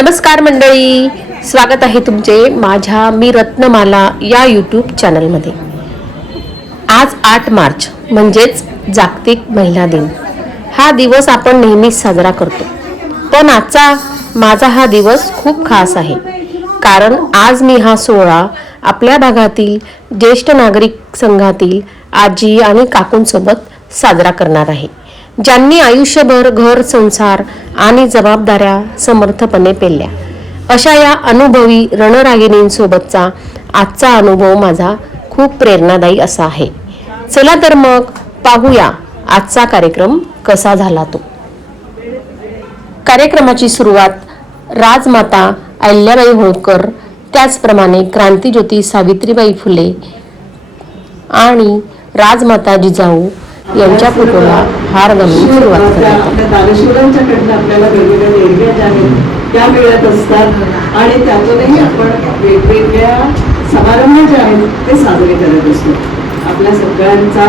नमस्कार मंडळी, स्वागत आहे तुमचे माझ्या मी रत्नमाला या यूट्यूब चॅनलमध्ये। आज 8 मार्च म्हणजेच जागतिक महिला दिन। हा दिवस आपण नेहमीच साजरा करतो, पण आजचा माझा हा दिवस खूप खास आहे, कारण आज मी हा सोहळा आपल्या भागातील ज्येष्ठ नागरिक संघातील आजी आणि काकूंसोबत साजरा करणार आहे, ज्यांनी आयुष्यभर घर संसार आणि जबाबदाऱ्या समर्थपणे पेलल्या। अशा या अनुभवी रणरागिणींसोबतचा आजचा अनुभव माझा खूप प्रेरणादायी असा आहे। चला तर मग पाहूया आजचा कार्यक्रम कसा झाला तो। कार्यक्रमाची सुरुवात राजमाता अहिल्याबाई होळकर, त्याचप्रमाणे क्रांतिज्योती सावित्रीबाई फुले आणि राजमाता जिजाऊ यांच्या फोटोला हार घालून सुरुवात करतात। आपल्या दानशूरांच्याकडनं आपल्याला वेगवेगळ्या देणग्या ज्या आहेत त्या मिळत असतात आणि त्यातूनही आपण वेगवेगळ्या समारंभ जे आहेत ते साजरे करत असतो। आपल्या सगळ्यांचा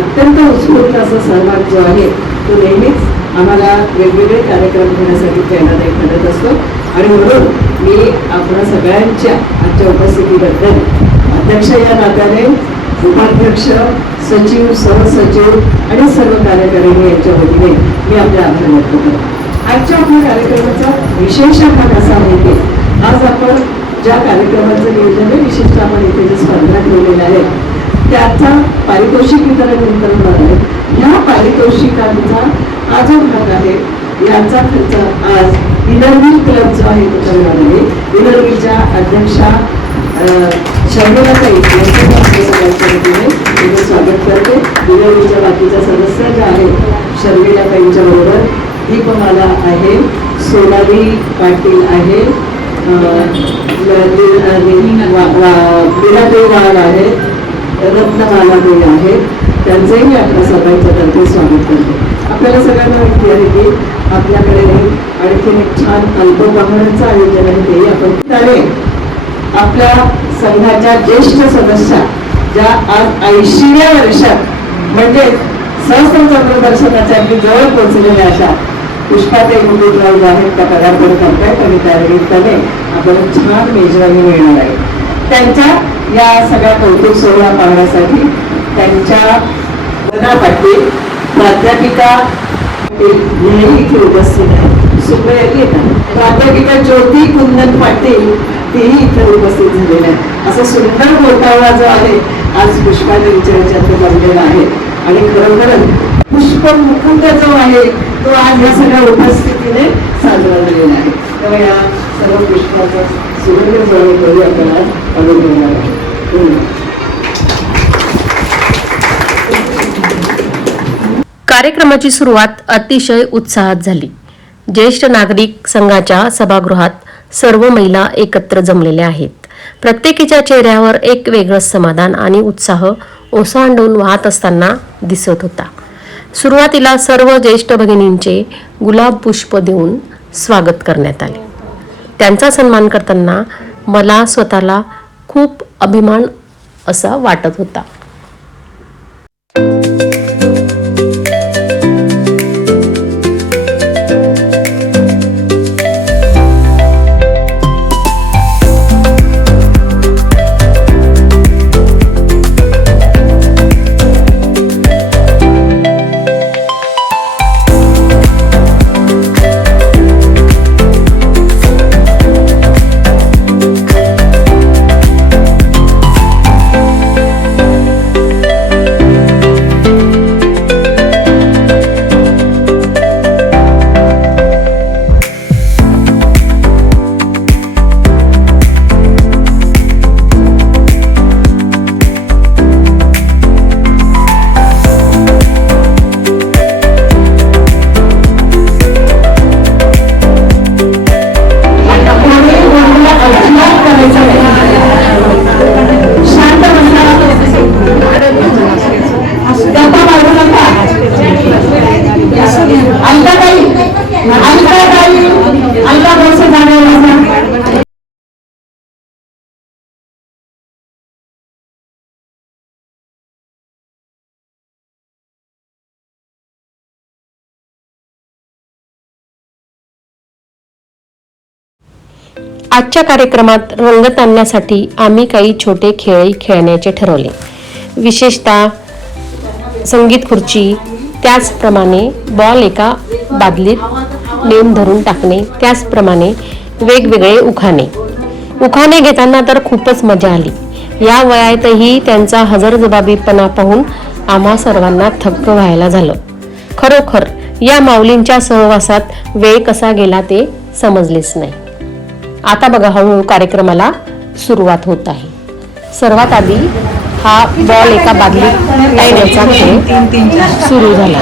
अत्यंत उत्स्फूर्त असा सहभाग जो आहे तो नेहमीच आम्हाला वेगवेगळे कार्यक्रम घेण्यासाठी प्रेरणादायी ठरत असतो आणि म्हणून मी आपल्या सगळ्यांच्या आजच्या उपस्थितीबद्दल अध्यक्ष या नात्याने, उपाध्यक्ष, सचिव, सहसचिव आणि सर्व कार्यकारिणी यांच्या वतीने मी आपले आभार व्यक्त करतो। आजच्या आपल्या कार्यक्रमाचा विशेष भाग असा आहे की आज आपण ज्या कार्यक्रमाचं नियोजन आहे, विशेषतः आपण इथे जे स्पर्धा ठेवलेल्या आहेत त्याचा पारितोषिक वितरण नंतर होणार आहे। ह्या पारितोषिकांचा हा जो भाग आहे याचा खर्च आज विनरवीर क्लब जो आहे तो करणार आहे। विनरवीरच्या अध्यक्षा शर्मिलाताई यांचं आपल्या सगळ्यांच्या वतीने तिथे स्वागत करते। विनरवीरच्या बाकीच्या सदस्य ज्या आहेत शर्मिलाताईंच्या बरोबर दीपमाला आहे, सोनाली पाटील आहे, लीलाताई वाघ आहे, रत्नमालाताई आहे, त्यांचंही आपल्या सगळ्यांच्या तर्फे स्वागत करते। आपल्याला सगळ्यांना माहिती आहे की आपल्याकडे आणखी एक छान अल्पबहाराचं आयोजन आहे, तेही आपण त्याने आपल्या संघाच्या ज्येष्ठ सदस्या ज्या आज 80व्या वर्षात म्हणजे सहस्त्र दर्शनाच्या अगदी जवळ पोहोचलेल्या अशा पुष्पाताई मुकुटराव ज्या आहेत त्या पदार्पण करतायत आणि त्या निमित्ताने आपल्याला छान मेजवानी मिळणार आहे। त्यांच्या या सगळ्या कौतुक सोहळा पाहण्यासाठी त्यांच्या वना पाटील, प्राध्यापिका इथे उपस्थित आहे, सुप्रिया येतात, प्राध्यापिका ज्योती कुंदन पाटील तेही इथे उपस्थित झालेले आहेत। असा सुंदर गोतावळा जो आहे आज पुष्पाताईंच्या याच्यात बनलेला आहे आणि खरोखरच पुष्प मुकुंद जो आहे तो आज या सगळ्या उपस्थितीने साजरा झालेला आहे। तेव्हा या सर्व पुष्पाचा सुगंध जवळ करू आपण आज अनुभवणार आहोत। कार्यक्रमाची सुरुवात अतिशय उत्साहात झाली। ज्येष्ठ नागरिक संघाच्या सभागृहात सर्व महिला एकत्र जमलेल्या आहेत। प्रत्येकीच्या चेहऱ्यावर एक वेगळंच समाधान आणि उत्साह ओसांडून वाहत असताना दिसत होता। सुरुवातीला सर्व ज्येष्ठ भगिनींचे गुलाब पुष्प देऊन स्वागत करण्यात आले। त्यांचा सन्मान करताना मला स्वतःला खूप अभिमान असा वाटत होता। आजच्या कार्यक्रमात रंगत आणण्यासाठी आम्ही काही छोटे खेळही खेळण्याचे ठरवले. विशेषतः संगीत खुर्ची, त्याचप्रमाणे बॉल एका बादलीत नेऊन धरून टाकणे, त्याचप्रमाणे वेगवेगळे उखाणे घेताना तर खूपच मजा आली. या वयातही त्यांचा हजरजबाबीपणा पाहून आम्हा सर्वांना थक्क व्हायला झालं. खरोखर या माऊलींच्या सहवासात वेळ कसा गेला ते समजलेच नाही. आता बघा हळूहळू कार्यक्रमाला सुरुवात होत आहे. सर्वात आधी हा बॉल एका बादलीत टाकण्याचा खेळ सुरू झाला.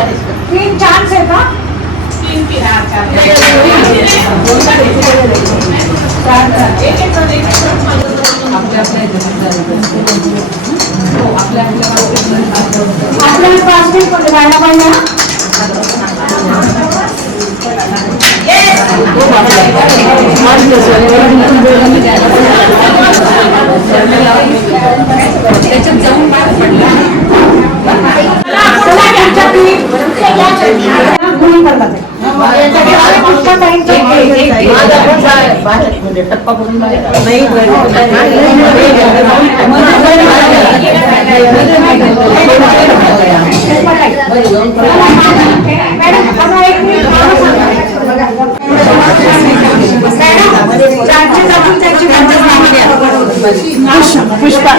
पुष्पा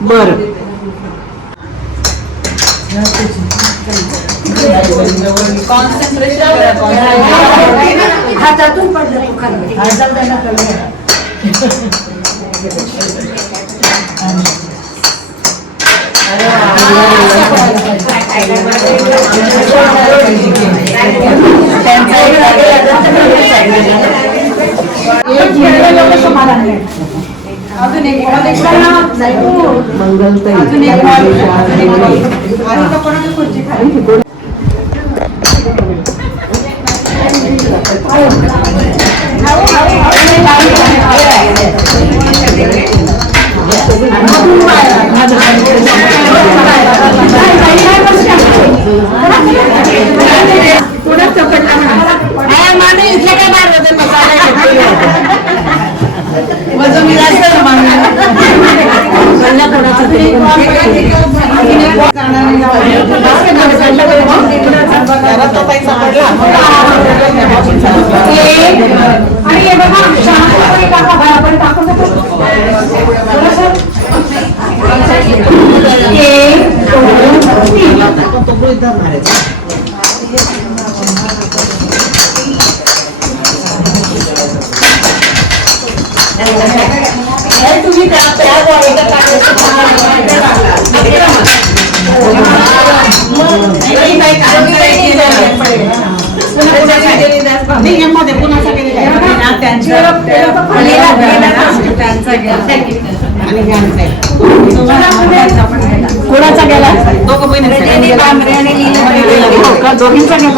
बर हातातून पडलं. कोणाचा गेला? दोघींचा गेला.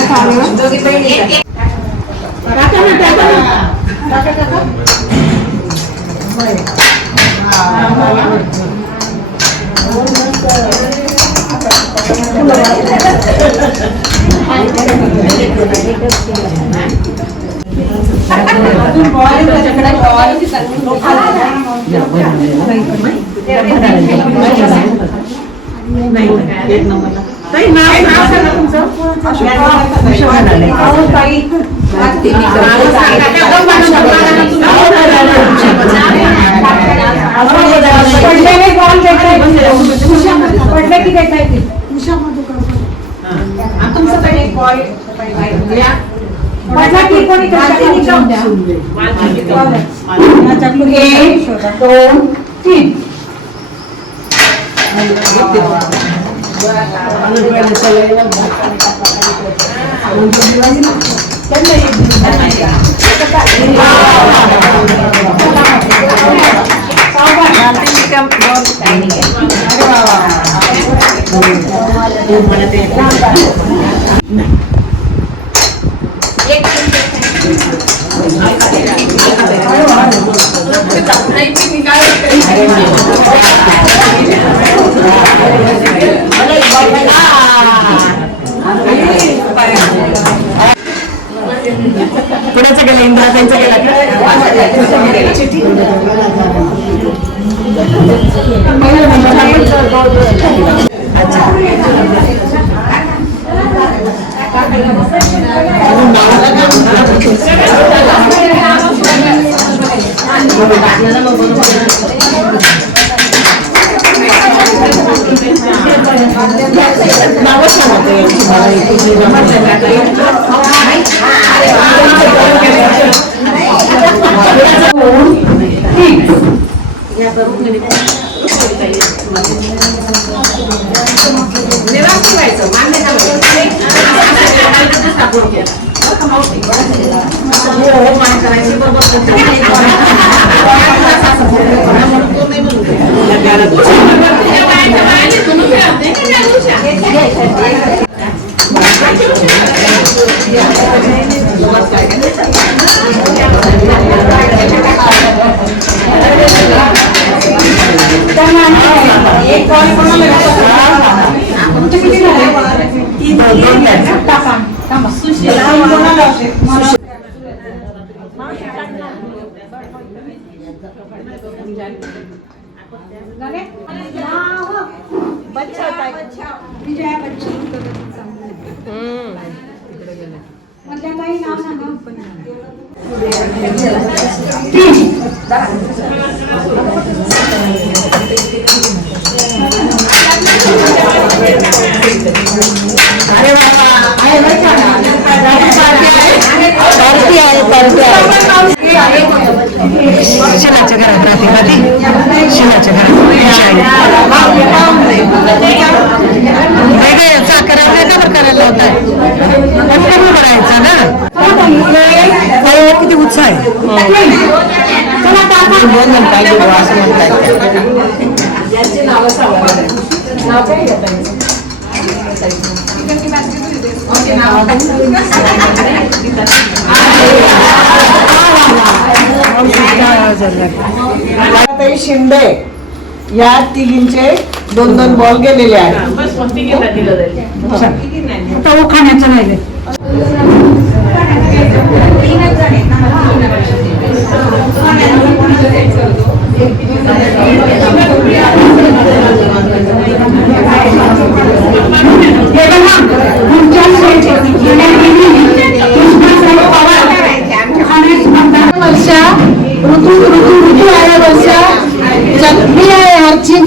कुणाचं गेलं? इंद्राताईंचं गेलं शिलाच्या घरात राहते का ती? शिलाच्या घरात साखर करायला होता करायचा ना. किती उत्साह आहे. दोन म्हणता असं म्हणताय. शिंदे या तिघींचे 2-2 बॉल गेलेले आहेत. खाण्याचं राहिले.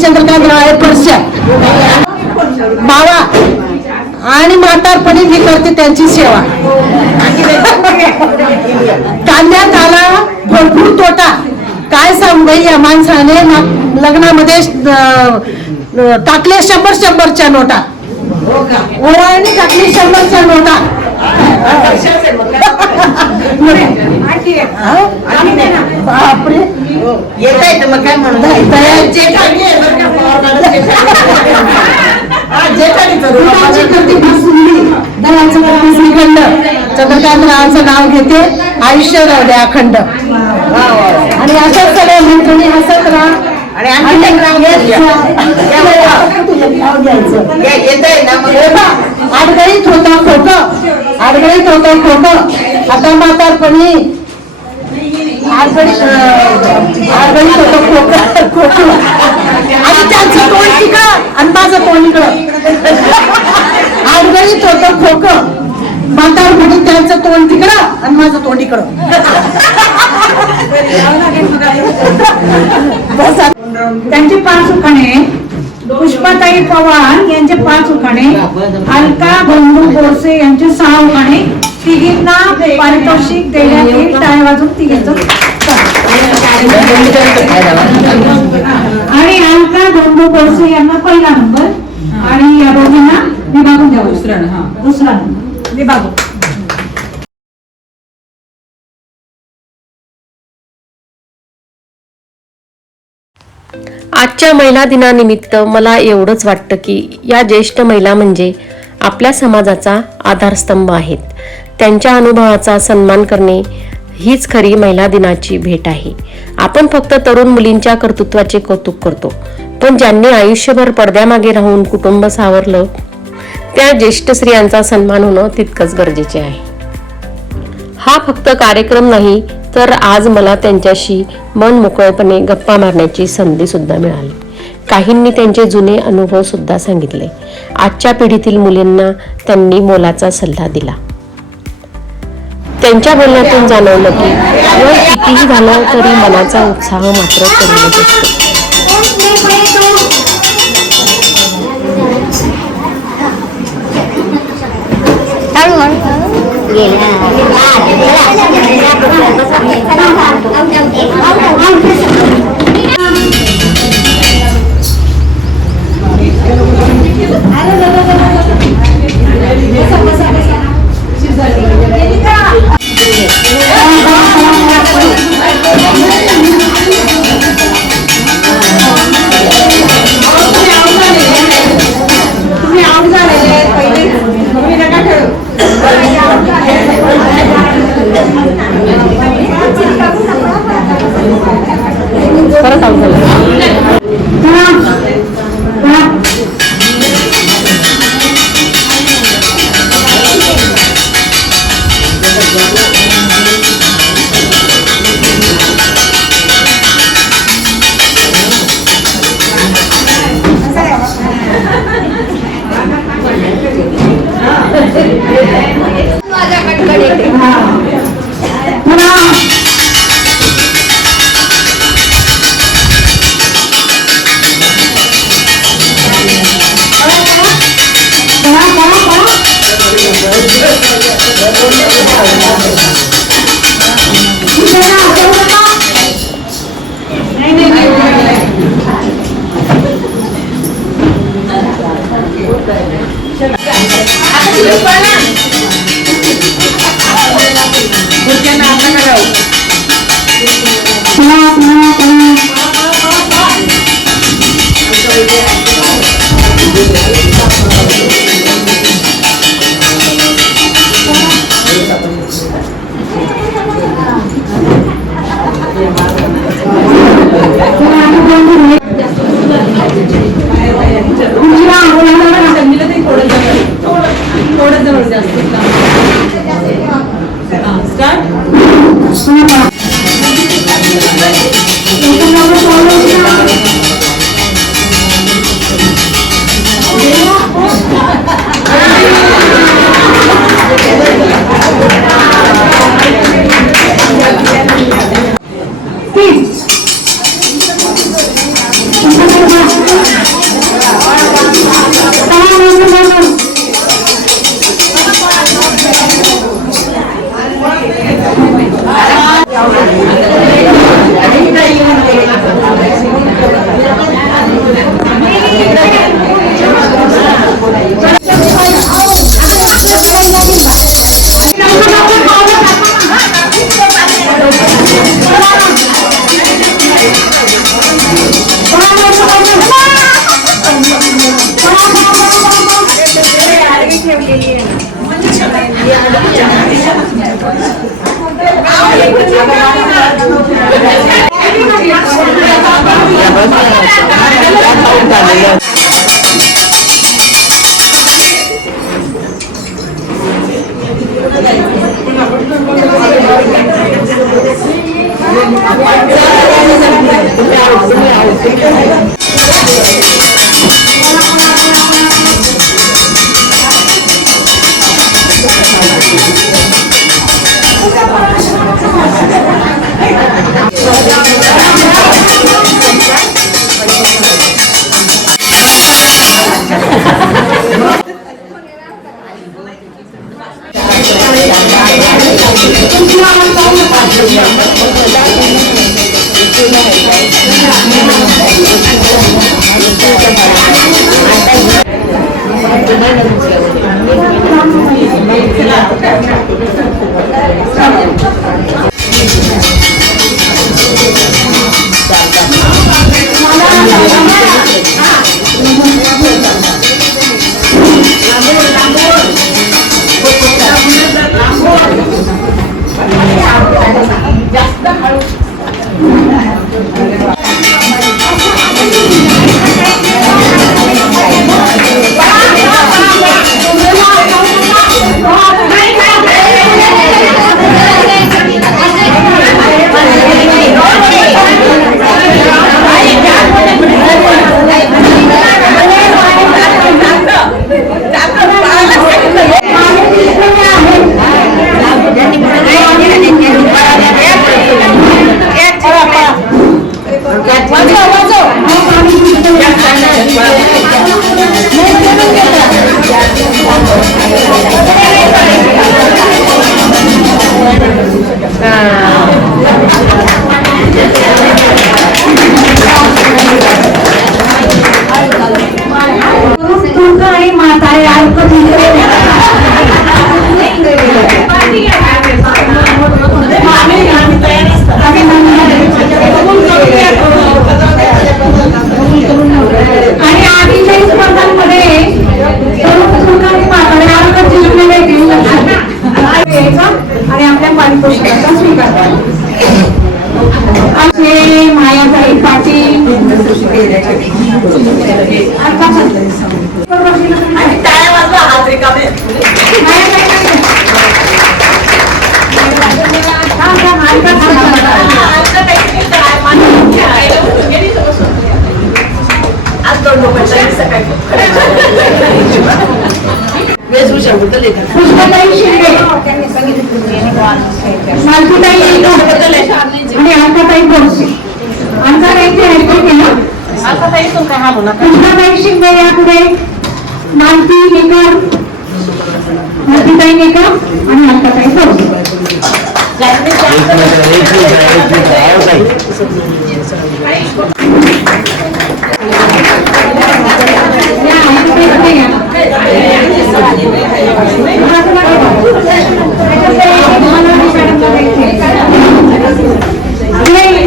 चंद्रकांत राळे परश्या बाबा आणि म्हातारपणी मी करते त्यांची सेवा. कांद्यात आला भरपूर तोटा. काय सांग बाई, या माणसाने लग्नामध्ये टाकले 100-100च्या नोटा. ओवाळणी टाकली 100च्या नोटा. बापरे येत आहे. मग काय म्हणून चंद्रकांतरावांचं नाव घेते. आयुष्य राहू द्या अखंड. आणि असंच सगळ्या मैत्रिणी हसत राहा. आडगळीत होतं खोटं. आडगळीत होतं खोटं. आता म्हातारपणी आडगळीत होतं खोटं. आणि त्यांचं तोंड तिकडं आणि माझं तोंड इकडं. आडगळीत होतं खोकं. म्हातारपणी त्यांचं तोंड तिकडं आणि माझं तोंड इकडं. त्यांचे 5 उखाणे. पुष्पाताई पवार यांचे 5 उखाणे. अलका बंधू बोरसे यांचे 6 उखाणे. तिघींना पारितोषिक देण्यात येईल. टाळ्या वाजून तिघींचं. आणि अलका बंधू बोरसे यांना 1ला नंबर आणि या दोघींना विभागून द्यावा. दुसरा विभागून. आजच्या महिला दिनानिमित्त मला एवढंच वाटतं की या ज्येष्ठ महिला म्हणजे आपल्या समाजाचा आधारस्तंभ आहेत. त्यांच्या अनुभवाचा सन्मान करणे हीच खरी महिला दिनाची भेट आहे. आपण फक्त तरुण मुलींच्या कर्तृत्वाचे कौतुक करतो, पण ज्यांनी आयुष्यभर पडद्यामागे राहून कुटुंब सावरलं त्या ज्येष्ठ स्त्रियांचा सन्मान होणं तितकंच गरजेचे आहे. हा फक्त कार्यक्रम नाही, तर आज मला त्यांच्याशी मन मोकळेपणे गप्पा मारण्याची संधी सुद्धा मिळाली. काहींनी त्यांचे जुने अनुभव सुद्धा सांगितले. आजच्या पिढीतील मुलींना त्यांनी मोलाचा सल्ला दिला. त्यांच्या बोलण्यातून जाणवलं की वय कितीही झालं तरी मनाचा उत्साह मात्र तरुणच असतो. परत आऊट झालं. पारितोषिकाचा स्वीकार करा. असे मायाताई पाटील पुष्पताई शिंदे, मालतीताई निकम आणि अलकाताई बोरसे. अलकाताईची हॅल्प केलं. पुष्पताई शिंदे या पुढे, मालती निकम, मालतीताई निकम आणि अलकाताई बोरसे.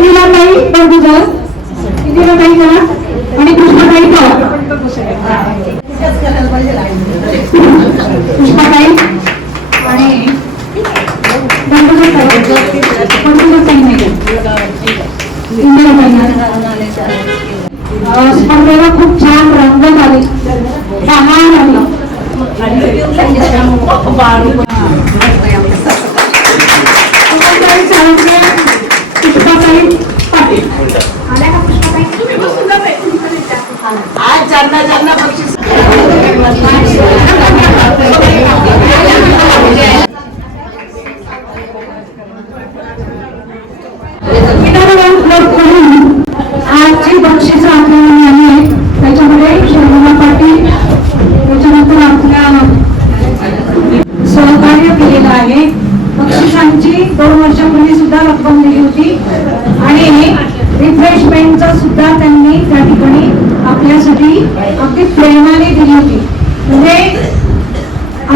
नीलाताई बंडूकर, नीलाताई करा आणि पुष्पाताई पवार. पुष्पाताई आणि बंडूकर स्पर्धेला खूप छान रंगत आले. आज ज्यांना बक्षीस आजची बक्षीस आपल्याला आली आहे. त्याच्यामध्ये शर्मिला पाटील, त्याच्यानंतर आपल्या सहकार्य केलेलं आहे. बक्षिसांची 2 वर्षापूर्वी सुद्धा रक्कम दिली होती आणि रिफ्रेशमेंटचा सुद्धा त्यांनी त्या ठिकाणी आपल्यासाठी अगदी प्रेमाने दिली होती. म्हणजे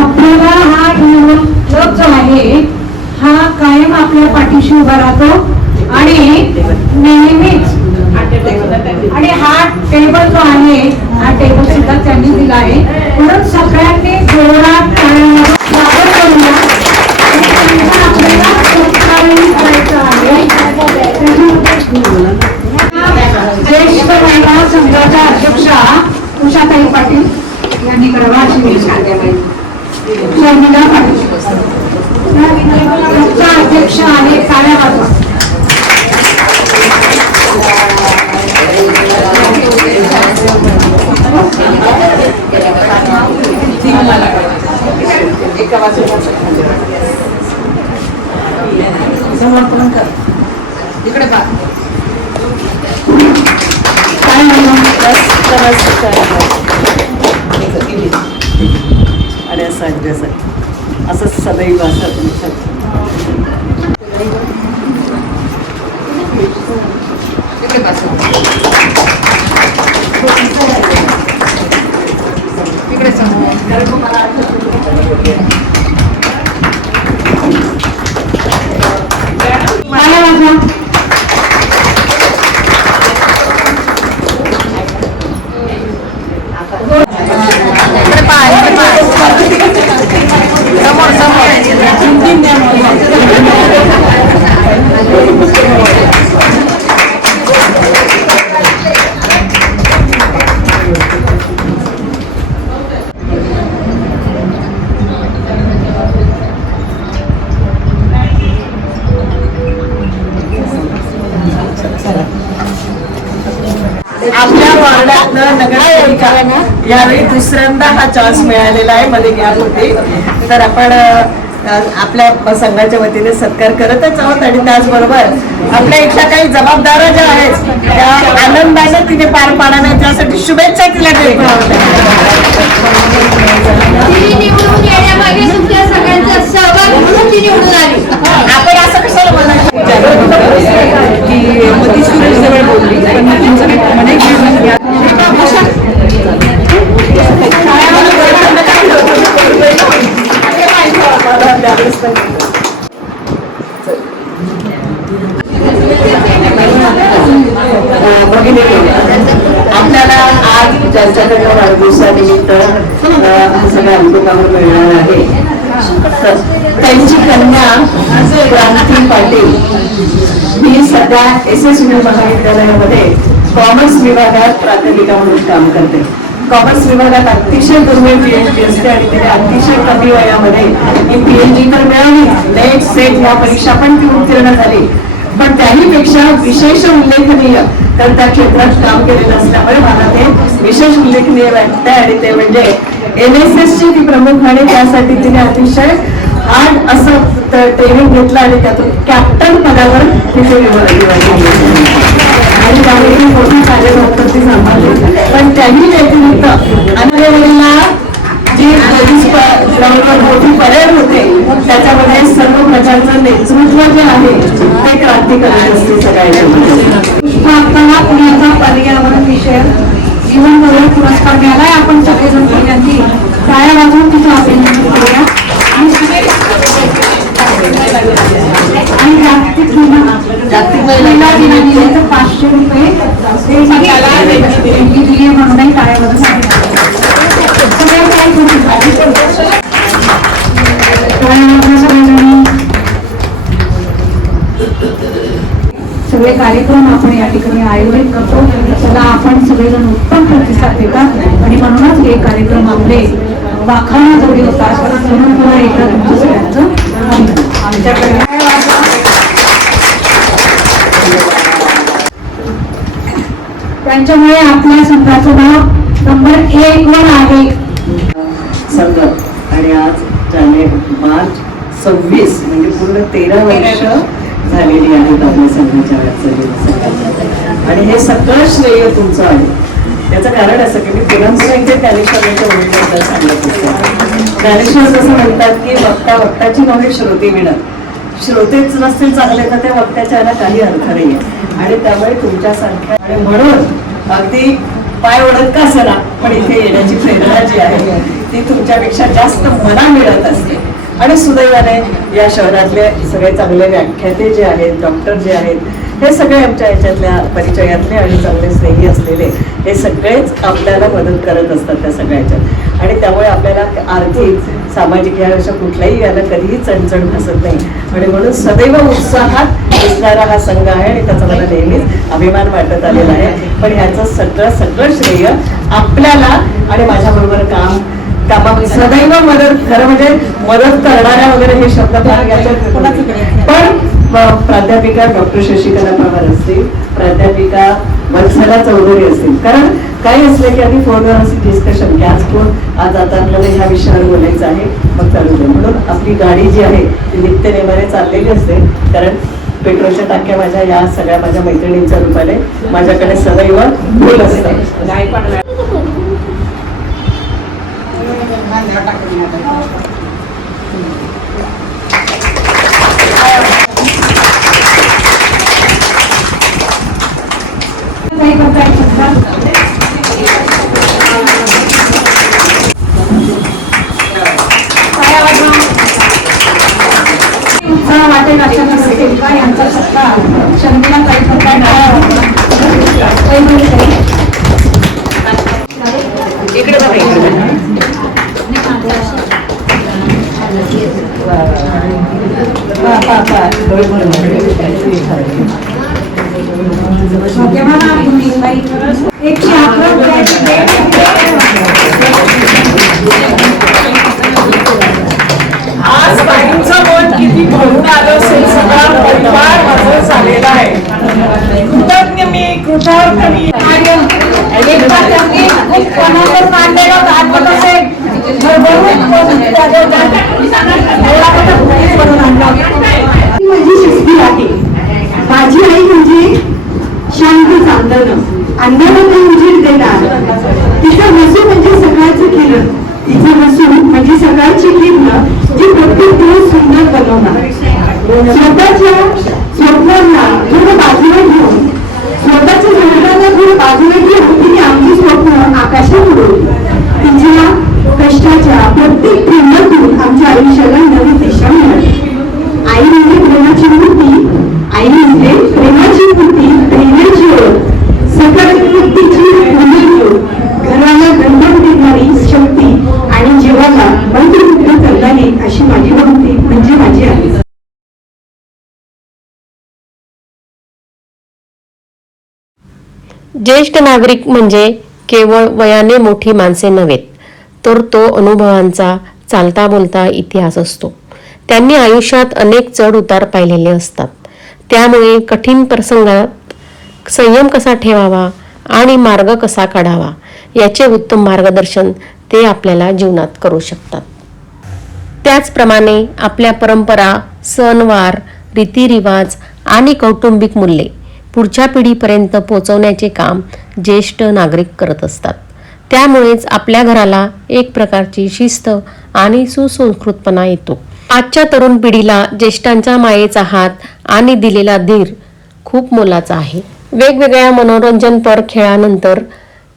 आपल्याला हा क्लब जो आहे हा कायम आपल्या पाठीशी उभा राहतो आणि नेहमीच आणि हा टेबल जो आहे हा टेबल सुद्धा त्यांनी दिला आहे. म्हणून सगळ्यांनी जोरात स्वागत करूया. आपल्याला सत्कारही करायचं आहे. ज्येष्ठ महिला संघाच्या अध्यक्षा उषाताई पाटील यांनी करावा अशी विनंती. शर्मिला पाटील अध्यक्ष आहे काळ्या वाजवा. समर्पण कर इकडे पहा. काय आणि असं सदैव असं तुमचं इकडे मला वाजवा. आपल्या वार्डातनं नगरसेविका यावेळी दुसऱ्यांदा हा चान्स मिळालेला आहे. मध्ये गॅप होते तर आपण आपल्या संघाच्या वतीने सत्कार करतच आहोत आणि त्याचबरोबर आपल्या इथल्या काही जबाबदाऱ्या ज्या आहेत त्या आनंदाने तिने पार पाडाव्या त्यासाठी शुभेच्छा तिला देतो. आपण असं कशाला म्हणायचं की मती सुरेश जवळ बोलली पण आपल्याला आज ज्यांच्याकडे वाढदिवसानिमित्त हा सगळा अनुभव मिळणार आहे. त्यांची कन्या क्रांती पाटील ही सध्या SS महाविद्यालयामध्ये कॉमर्स विभागात प्राध्यापिका म्हणून काम करते. कॉमर्स विभागात अतिशय दुर्मिळ PhD असते आणि तिने अतिशय कमी वयामध्ये ही PhD तर मिळाली. नेट सेट या परीक्षा पण ती उत्तीर्ण झाली. पण त्याहीपेक्षा विशेष उल्लेखनीय तर त्या क्षेत्रात काम केलेलं असल्यामुळे मला ते विशेष उल्लेखनीय वाटतं. आणि ते म्हणजे NSS ची ती प्रमुख आणि त्यासाठी तिने अतिशय हार्ड असं ट्रेनिंग घेतलं आणि त्यातून कॅप्टन पदावर तिथे निवडली आणि त्यामुळे ती मोठी कार्यरत ती सांभाळली. पण त्याही व्यतिरिक्त अन्नवेळेला जी पोलीस ग्राउंडवर मोठी परेड होते त्याच्यामध्ये सर्व प्रकारचं नेतृत्व जे आहे ते क्रांतिकारी असते सगळ्यांच्या. आपल्याला पुण्याचा पर्यावरण विषय जीवन गौरव पुरस्कार मिळालाय. आपण सगळेजण पहिल्यांदा टाळ्या वाजवून तिचं अभिनंदन करूया. आणि जागतिक महिला दिनानिमित्त 500 रुपये दिली म्हणूनही टाळ्या वाजवून सगळे कार्यक्रम आपण या ठिकाणी आयोजित करतो. त्याला आपण सगळेजण उत्तम प्रतिसाद देतात आणि म्हणूनच हे कार्यक्रम आपले वाखाणण्याजोगे होतात. म्हणून मला एकदा तुमचं सगळ्यांचं आमच्याकडे त्यांच्यामुळे आपल्या संघाचं नाव नंबर 1 वर आहे. संघ आणि आज मार्च 26 म्हणजे पूर्ण 13 वर्ष झालेली आहेत आपल्या संघाच्या वाटचालीला. आणि हे सगळं श्रेय तुमचं आहे. त्याचं कारण असं की मी पुन्हा एकदा ज्ञानेश्वरांच्या ओळीबद्दल सांगत असते. ज्ञानेश्वर जसं म्हणतात की वक्ता वक्ताची नव्हे श्रोते विणत. श्रोतेच नसतील चांगले तर त्या वक्त्याच्या काही अर्थ नाही आहे. आणि त्यामुळे तुमच्यासारख्या आणि म्हणून अगदी पाय ओढत का असला पण इथे येण्याची प्रेरणा जी आहे ती तुमच्यापेक्षा जास्त मला मिळत असते. आणि सुदैवाने या शहरातले सगळे चांगले व्याख्याते जे आहेत, डॉक्टर जे आहेत, हे सगळे आमच्या याच्यातल्या परिचयातले आणि चांगले स्नेही असलेले हे सगळेच आपल्याला मदत करत असतात त्या सगळ्याच्यात. आणि त्यामुळे आपल्याला आर्थिक सामाजिक या अशा कुठल्याही याला कधीही चणचण भासत नाही. आणि म्हणून सदैव उत्साहात दिसणारा हा संघ आहे आणि त्याचा मला नेहमीच अभिमान वाटत आलेला आहे. पण ह्याचं सगळं श्रेय आपल्याला आणि माझ्याबरोबर कामा सदैव मदत, खरं म्हणजे मदत करणाऱ्या वगैरे हे शब्द फार याच्यात पण प्राध्यापिका डॉक्टर शशिकला पवार असतील, प्राध्यापिका वत्सला चौधरी असतील. कारण काही असलं की आधी फोनवर असे डिस्कशन की आज आता आपल्याला ह्या विषयावर बोलायचं आहे मग चालू दे. म्हणून आपली गाडी जी आहे ती नित्यनेमाने चाललेली असते. कारण पेट्रोलच्या टाक्या माझ्या या सगळ्या माझ्या मैत्रिणींच्या रूपाने माझ्याकडे सदैव बोल असतात. वाटेल अशा का यांचा सत्कार शर्मिला काही प्रकार इकडे आज बाईंचं मन किती भरून आलं असेल. सगळा परिवार माझा झालेला आहे. कृतज्ञ मी, कृतार्थ मी. कोणावर मांडलेलं भागवत असेल माझी शिस्ती आहे. माझी आई म्हणजे शांत चांदणं, अन्नामध्ये उजीर देणार. तिचं हसू म्हणजे सगळ्याचं केलं. तिचं हसू म्हणजे सगळ्याची किरण जी प्रत्येक दिवस सुंदर बनवणार. स्वतःच्या स्वप्नांना थोडं बाजूला घेऊन, स्वतःच्या स्वप्नांना थोडं बाजूला घेऊन तिने आमची स्वप्न आकाशात उडवली. तिच्या कष्टाच्या प्रत्येक प्रेमातून आमच्या आयुष्याला नवी दिशा मिळाली. आई म्हणजे प्रेमाची मूर्ती, आई म्हणजे प्रेमाची मूर्ती, प्रेमाची ओळख, सकारात्मकतेची उमेद, घराला गंधम देणारी शक्ती आणि जीवाला मंत्रमुग्ध करणारी अशी माझी भक्ती म्हणजे ज्येष्ठ नागरिक म्हणजे केवळ वयाने मोठी माणसे नव्हेत, तर तो अनुभवांचा चालता बोलता इतिहास असतो. त्यांनी आयुष्यात अनेक चढ उतार पाहिलेले असतात. त्यामुळे कठीण प्रसंगात संयम कसा ठेवावा आणि मार्ग कसा काढावा याचे उत्तम मार्गदर्शन ते आपल्याला जीवनात करू शकतात. त्याचप्रमाणे आपल्या परंपरा, सणवार, रीतिरिवाज आणि कौटुंबिक मूल्ये पुढच्या पिढीपर्यंत पोहोचवण्याचे काम ज्येष्ठ नागरिक करत असतात. त्यामुळेच आपल्या घराला एक प्रकारची शिस्त आणि सुसंस्कृतपणा येतो. आजच्या तरुण पिढीला ज्येष्ठांच्या मायेचा हात आणि दिलेला धीर खूप मोलाचा आहे. वेगवेगळ्या मनोरंजनपर खेळानंतर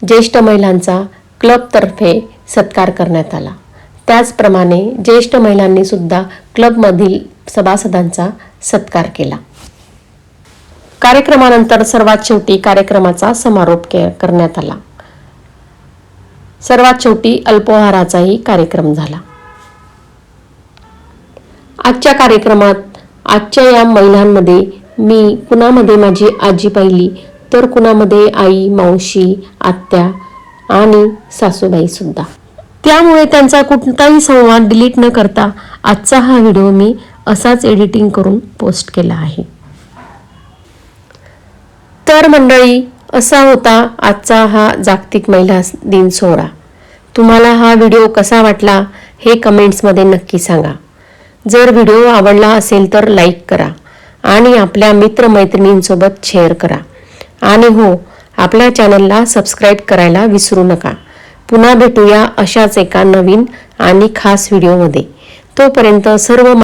ज्येष्ठ महिलांचा क्लबतर्फे सत्कार करण्यात आला. त्याचप्रमाणे ज्येष्ठ महिलांनी सुद्धा क्लबमधील सभासदांचा सत्कार केला. कार्यक्रमानंतर सर्वात शेवटी कार्यक्रमाचा समारोप करण्यात आला. सर्वात शेवटी अल्पोहाराचाही कार्यक्रम झाला. आजच्या कार्यक्रमात आजच्या या महिलांमध्ये मी कुणामध्ये माझी आजी पाहिली, तर कुणामध्ये आई, मावशी, आत्या आणि सासूबाई सुद्धा. त्यामुळे त्यांचा कोणताही संवाद डिलीट न करता आजचा हा व्हिडिओ मी असाच एडिटिंग करून पोस्ट केला आहे. तर मंडळी, असा होता आजचा हा जागतिक महिला दिन सोहळा. तुम्हाला हा व्हिडिओ कसा वाटला हे कमेंट्समध्ये नक्की सांगा. जर व्हिडिओ आवडला असेल तर लाईक करा आणि आपल्या मित्रमैत्रिणींसोबत शेअर करा. आणि हो, आपल्या चॅनलला सबस्क्राईब करायला विसरू नका. पुन्हा भेटूया अशाच एका नवीन आणि खास व्हिडिओमध्ये. तोपर्यंत सर्व